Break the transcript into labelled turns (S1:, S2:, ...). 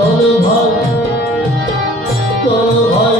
S1: চলো ভাই চলো ভাই